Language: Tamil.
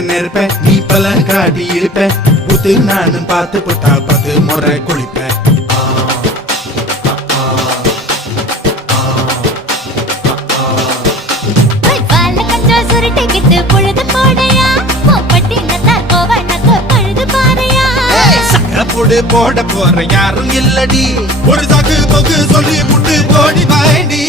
நெருப்ப நீ பல காட்டி இருப்ப புத்து நானும் பார்த்து புட்டா 10 முறை குளிப்பேன் போட போற யாரும் இல்லடி ஒரு சாக்கு போக்கு சொல்லி புட்டு போடி பாயண்டி